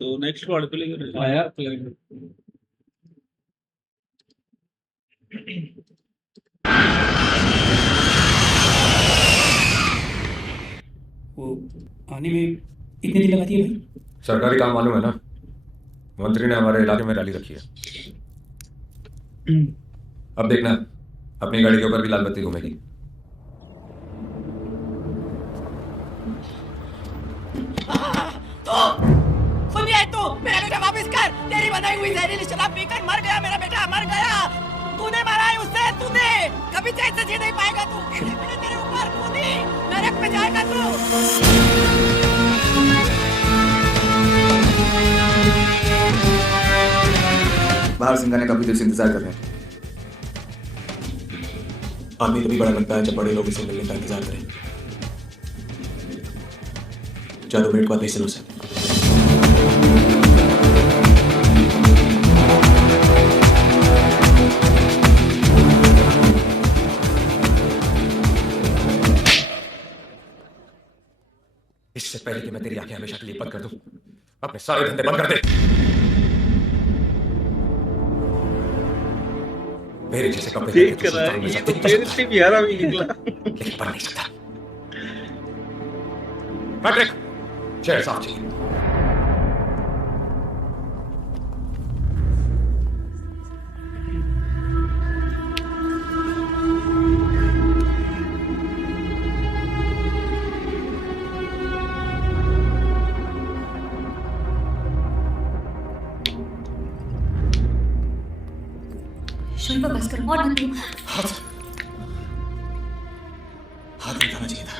तो next word पे लेके आया प्लेन। वो आने में इतनी देर लगाती है भाई? सरकारी काम मालूम है ना, मंत्री ने हमारे इलाके में रैली रखी है। अब देखना अपनी गाड़ी के ऊपर भी लाल बत्ती घूमेगी। तू मेरा बेटा वापस कर। तेरी बनाई हुई जहरीली शराब पीकर मर गया मेरा बेटा, मर गया। तूने मारा है उसे, तूने। कभी चैन से जी नहीं पाएगा तू। मैंने तेरे ऊपर कूदी, नरक में जाएगा तू। बाहर सिंगाने काफी देर से इंतजार कर रहे हैं। आदमी तभी बड़ा लगता है जब बड़े लोग इसे मिलने का इंतजार करें। 4 मिनट बाद नहीं चलो सर। इससे पहले कि मैं तेरी आंखें हमेशा के लिए बंद कर दूं, अपने सारे धंधे बंद कर दे। मेरे जैसे कपड़े देख रहा है ये तो मेरे से भी हरा भी निकला। लेकिन पढ़ नहीं सकता। पैट्रिक, चेयर साफ चाहिए। शोएब बस करो और मत लो। हाथ नहीं उठाना चाहिए था।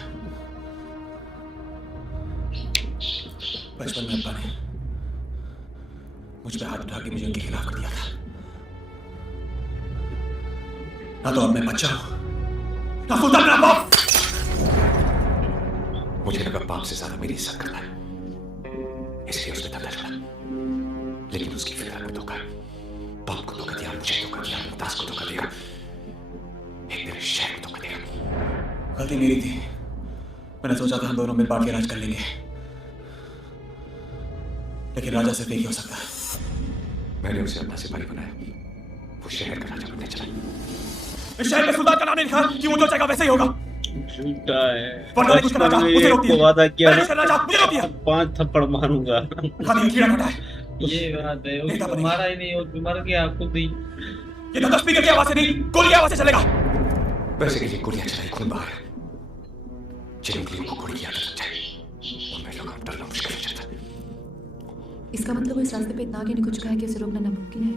बचपन में अब्बा ने मुझ पे हाथ उठा के मुझे उनके खिलाफ कर दिया था। ना तो अब मैं बच्चा हूं, ना खुद अपना बाप। मुझे लगा बाप से ज्यादा मेरी इज्जत करना है, इसलिए उसने धंधा छोड़ा। लेकिन उसकी फिक्र में धोखा, बाप को धोखा दिया, मुझे धोखा दिया, मुमताज को धोखा दिया, एक मेरे शहर को धोखा दिया। गलती मेरी थी। मैंने सोचा था हम दोनों मिल बांट के राज कर लेंगे, लेकिन राजा सिर्फ एक ही हो सकता है। मैंने उसे अपना सिपाही बनाया, वो शहर का राजा बनने चला। इस शहर में सुल्तान का नाम नहीं लिखा कि वो जो चाहेगा वैसे ही होगा। झूठा है। बचपन में एक वादा किया ना, 5 थप्पड़ मारूंगा। ये बात है, उसको मारा ही नहीं और मर गया खुद ही। ये तो स्पीकर की आवाज से नहीं, गोली की आवाज से चलेगा। वैसे कि गोलियां चलाई खून बाहर, जिन उंगलियों को गोली की आदत जाए उनमें लोगों को डरना मुश्किल हो जाता है। इसका मतलब वो इस रास्ते पे इतना आगे निकल चुका है कि उसे रोकना नामुमकिन है।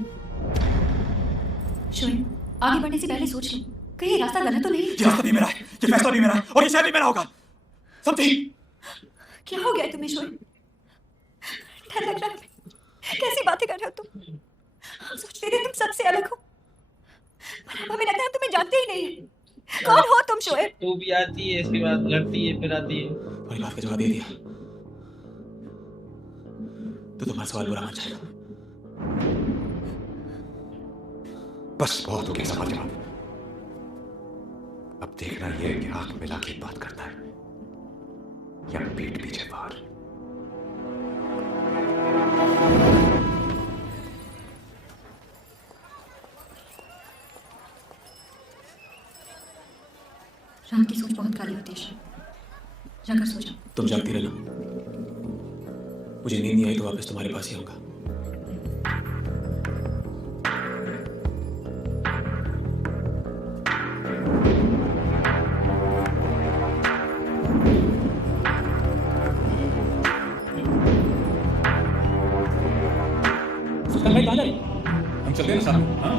शोएब, आगे बढ़ने से पहले सोच लो, कहीं ये रास्ता गलत तो नहीं। ये रास्ता भी मेरा है, ये फैसला भी मेरा है, और ये शहर भी मेरा होगा। समझी? क्या हो गया तुम्हें शोएब? डर लग रहा है। कैसी बातें कर रहे हो तुम? हम सोचते थे तुम सबसे अलग हो, पर अब हमें लगता है तुम्हें जानते ही नहीं। कौन हो तुम शोएब? तू भी आती है, इसके बाद लड़ती है, फिर आती है। और बात का जवाब दे दिया तो तुम्हारा सवाल बुरा मान जाएगा। बस बहुत हो गया सवाल जवाब। अब देखना यह है कि आंख मिला के बात करता है या पीठ पीछे बाहर। रात की सोच बहुत काली होती है। जाकर सो जाओ। तुम जागती रहना, मुझे नींद नहीं आई तो वापस तुम्हारे पास ही आऊंगा। भाई कहाँ जा रहे? हम चलते हैं ना साथ। हाँ?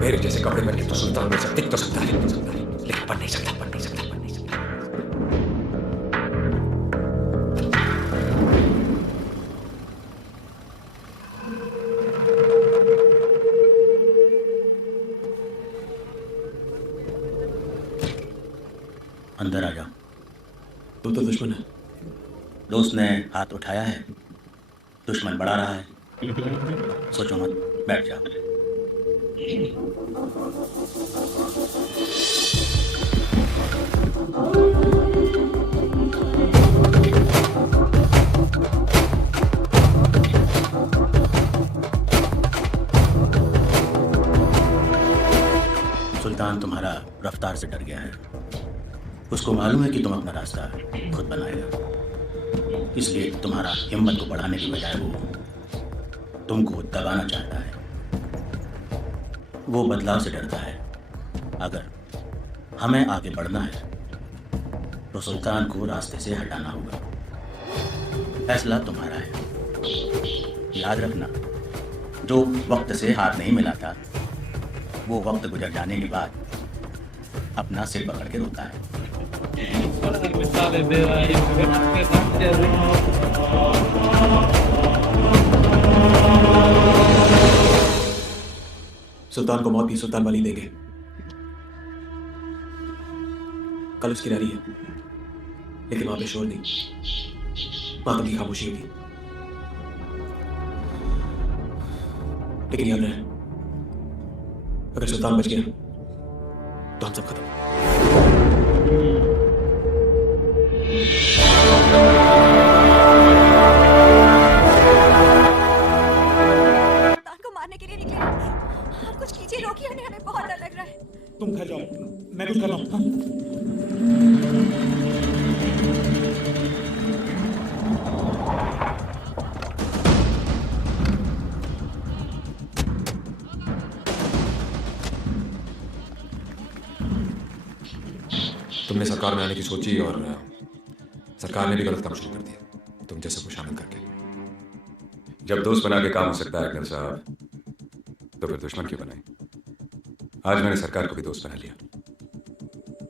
मेरे जैसे कपड़े पहन के तो सुल्तान में से दिख तो सकता है, लेकिन पढ़ नहीं सकता, पढ़ नहीं सकता, पढ़ नहीं सकता। अंदर आ जाओ। तू तो दुश्मन है। दोस्त ने हाथ उठाया है, दुश्मन बढ़ा रहा है। सोचो मत, बैठ जाओ। सुल्तान तुम्हारा रफ्तार से डर गया है। उसको मालूम है कि तुम अपना रास्ता खुद बनाएगा, इसलिए तुम्हारा हिम्मत को बढ़ाने की बजाय वो तुमको दबाना चाहता है। वो बदलाव से डरता है। अगर हमें आगे बढ़ना है तो सुल्तान को रास्ते से हटाना होगा। फैसला तुम्हारा है। याद रखना, जो वक्त से हाथ नहीं मिलाता वो वक्त गुजर जाने के बाद अपना सिर पकड़ के रोता है। बड़ा मिसालें दे रहा है ये के सामने। सुल्तान को मौत भी सुल्तान वाली देंगे। कल उसकी रैली है, लेकिन वहां पे शोर नहीं, मातम की खामोशी होगी। लेकिन याद रहे, अगर सुल्तान बच गया तो हम सब खत्म। सुल्तान को मारने के लिए निकले। आप कुछ कीजिए, रोकिए उन्हें, हमें बहुत डर लग रहा है। तुम घर जाओ, मैं कुछ कर रहा हूँ। तुमने सरकार में आने की सोची और सरकार ने भी गलत काम शुरू कर दिया, तुम जैसे को शामिल करके। जब दोस्त बना के काम हो सकता है अकबर साहब, तो फिर दुश्मन क्यों बनाए? आज मैंने सरकार को भी दोस्त बना लिया।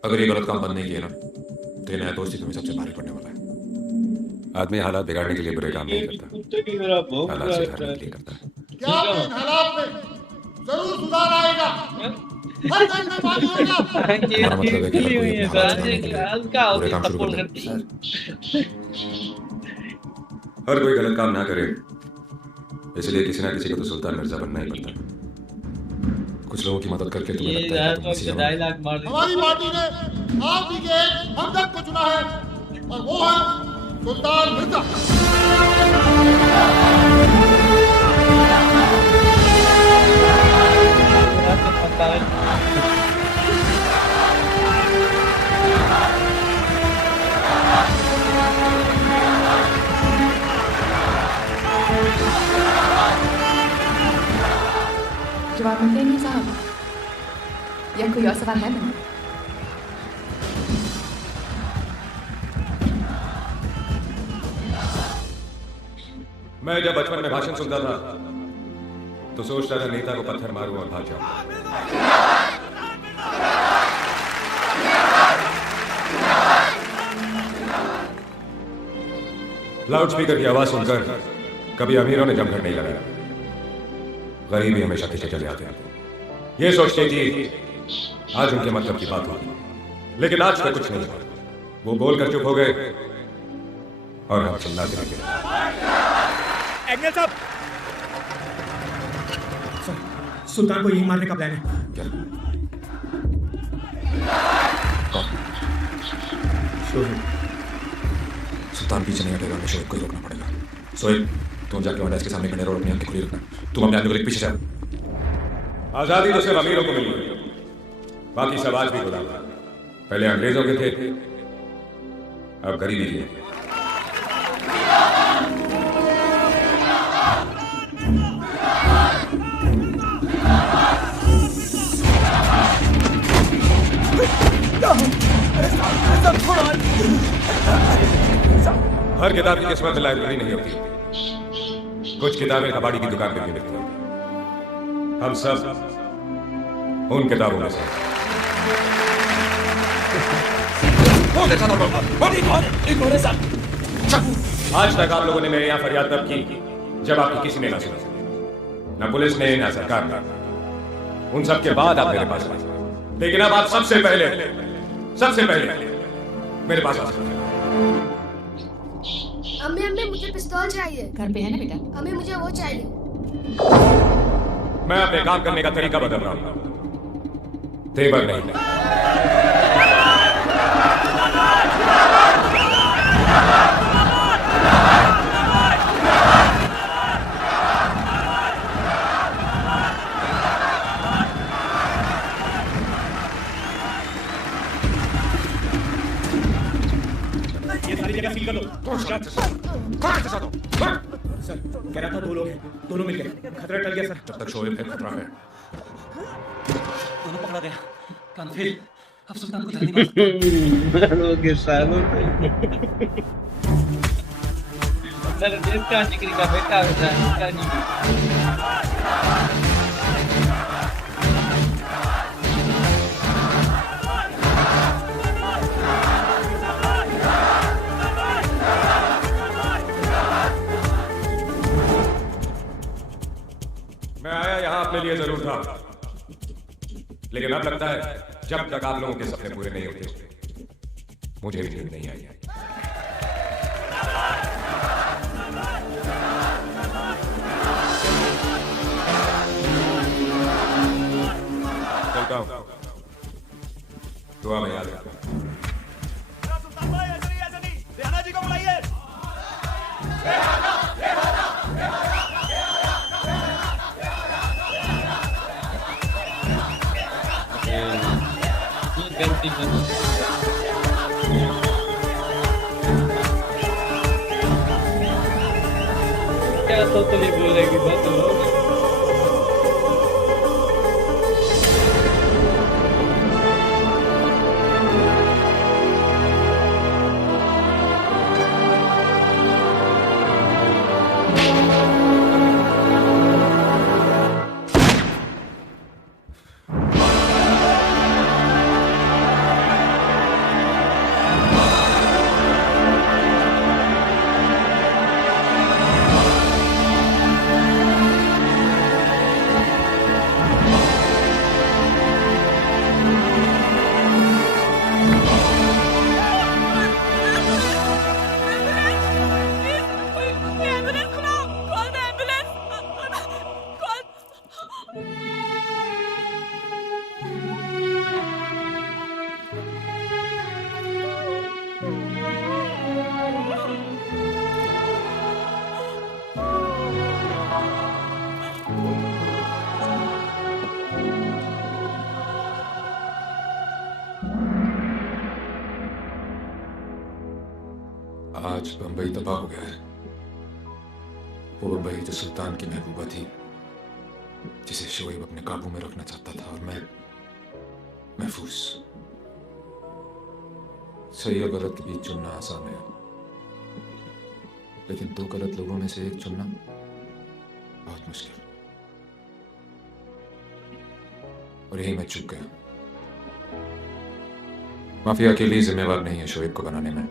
अगर ये गलत काम बंद नहीं किया ना, तो ये नया दोस्त ही तुम्हें सबसे भारी पड़ने वाला है। आदमी हालात बिगाड़ने के लिए बुरे काम नहीं करता, कुत्ते की तरह भौंक हालात रहा सुधारने है। के लिए करता है। क्या इन हालात में जरूर सुधार आएगा। हर घर में पानी होगा। हमारा मतलब है कि हर कोई अपने हालात सुधारने के लिए हल्का बुरे काम शुरू सपोर्ट कर करती दे। है। हर कोई गलत काम ना करे, इसलिए किसी ना किसी को तो सुल्तान मिर्जा बनना ही पड़ता है। कुछ लोगों की मदद करके तुम्हें ये लगता है कि तुम किसी का जमाने में डायलॉग मार दी। हमारी पार्टी ने आप ही के एक हमदर्द को चुना है और वो है सुल्तान मिर्जा। जवाब मिलते नहीं साहब, या कोई और सवाल है मैंने? मैं जब बचपन में भाषण सुनता था तो सोचता था नेता को पत्थर मारूं और भाग जाऊं। लाउड स्पीकर की आवाज सुनकर कभी अमीरों ने जमघट नहीं लगाया, गरीबी हमेशा पीछे चले आते हैं। ये सोचते थी आज उनके मतलब की बात होगी, लेकिन आज तक कुछ नहीं हुआ। वो बोलकर चुप हो गए और हम चिल्लाते रहे। एग्नेल साहब, सुल्तान को यही मारने का प्लान है। क्या? सुल्तान पीछे नहीं हटेगा, हमें शोएब को ही रोकना पड़ेगा। शोएब, तुम जाके वहां के सामने खड़े रहो और अपनी आंखें खुली रखना। तुम अपने आदमी को लेकर पीछे जाओ। आजादी तो सिर्फ अमीरों को मिली है, बाकी सब आज भी गुलाम हैं। पहले अंग्रेजों के थे, अब गरीबी के। हर किताब की किस्मत में लाइब्रेरी नहीं होती, कुछ किताबें कबाड़ी की दुकान पे भी मिलती हैं। हम सब उन किताबों में से। आज तक आप लोगों ने मेरे यहाँ फरियाद तब की जब आपकी किसी ने ना सुनी, न पुलिस ने न सरकार ने। उन सब के बाद आप मेरे पास आए, लेकिन अब आप सबसे पहले मेरे पास आ सकते हैं। अम्मी अम्मी मुझे पिस्तौल चाहिए। घर पे है ना बेटा? अम्मी मुझे वो चाहिए। मैं अपने काम करने का तरीका बदल रहा हूं, तेवर नहीं। ये सारी जगह सील कर लो। सर कह रहा था 2 लोग हैं, दोनों मिलकर खतरा टल गया सर। जब तक शोएब है खतरा है। दोनों पकड़ा गया, कानफिल अब सुल्तान को धरनी मारोगे सालों को। सर जिसका जिक्र का बेटा बेटा इसका नहीं। मैं आया यहाँ अपने लिए जरूर था, लेकिन अब लगता है जब तक आप लोगों के सपने पूरे नहीं होते मुझे भी नींद नहीं आई। चलता हूं, दुआ में याद रखना। गलती कर क्या तोतली बोलेगी बस लोग। आज बंबई तबाह हो गया है। वो बंबई जो सुल्तान की महबूबा थी, जिसे शोएब अपने काबू में रखना चाहता था, और मैं महफूज। सही और गलत के बीच चुनना आसान है, लेकिन 2 गलत लोगों में से एक चुनना बहुत मुश्किल। और यही मैं चूक गया। माफिया अकेली जिम्मेवार नहीं है शोएब को बनाने में,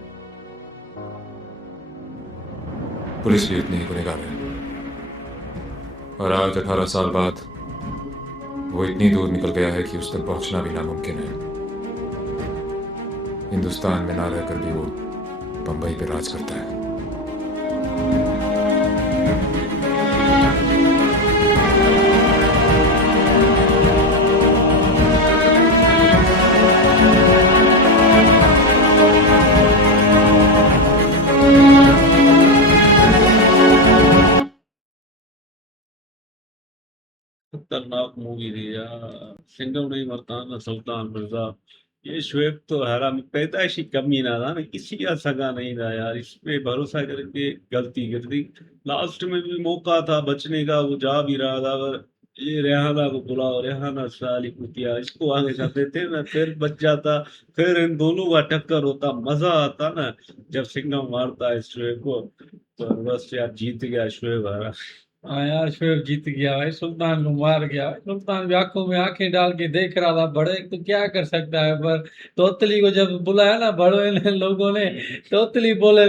पुलिस भी इतनी ही गुनहगार है। और आज 18 साल बाद वो इतनी दूर निकल गया है कि उस तक पहुंचना भी नामुमकिन है। हिंदुस्तान में ना रहकर भी वो बंबई पे राज करता है। खतरनाक मूवी थी यार। सिंघम नहीं मरता ना सुल्तान मिर्जा। ये शोएब तो हरामी पैदाइशी कमी ना था ना, किसी का सगा नहीं था यार। इस पे भरोसा करके गलती कर दी। लास्ट में भी मौका था बचने का, वो जा भी रहा था, पर ये रेहाना को बुलाओ, रेहाना साली कुतिया, इसको आगे कर देते ना, फिर बच जाता। फिर इन दोनों का टक्कर होता, मजा आता ना जब सिंघम मारता है शोएब को। तो बस यार जीत गया शोएब, हरा। हाँ यार शोएब जीत गया भाई, सुल्तान को मार गया। सुल्तान भी आंखों में आंखें डाल के देख रहा था, बड़े तो क्या कर सकता है। पर तोतली को जब बुलाया ना बड़े लोगों ने, तोतली बोले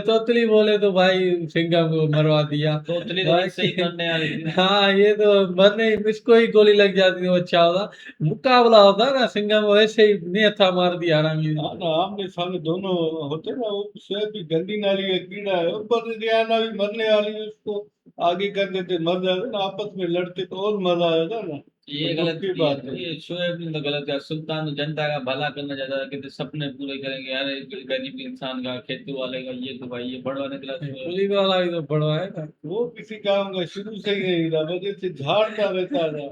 तो भाई सिंघम को मरवा दिया। तोतली तो सही करने आ रही थी। हाँ ये तो मरने, इसको ही गोली लग जाती तो अच्छा होता, मुकाबला होता ना। सिंघम को ऐसे ही नेथा मार दिया हरामी। हाँ ना, आमने सामने दोनों होते ना। वो शोएब की गंदी नाली का कीड़ा है, ऊपर से रेहाना भी मरने वाली है उसको। आगे कर देते मर जाते ना, आपस में लड़ते तो और मजा आएगा ना। ये तो गलत की बात है। ये शोएब ने तो गलत किया। सुल्तान तो जनता का भला करना चाहता था, कहते सपने पूरे करेंगे, अरे गरीब इंसान का, खेती वाले का, ये तो भाई ये बड़वा निकला पुलिस वाला भी तो बड़वा है ना। वो किसी काम का शुरू से ही नहीं था, वजह से झाड़ता रहता था।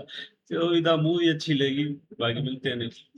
तो इधर मूवी अच्छी लगी, बाकी मिलते हैं नेक्स्ट।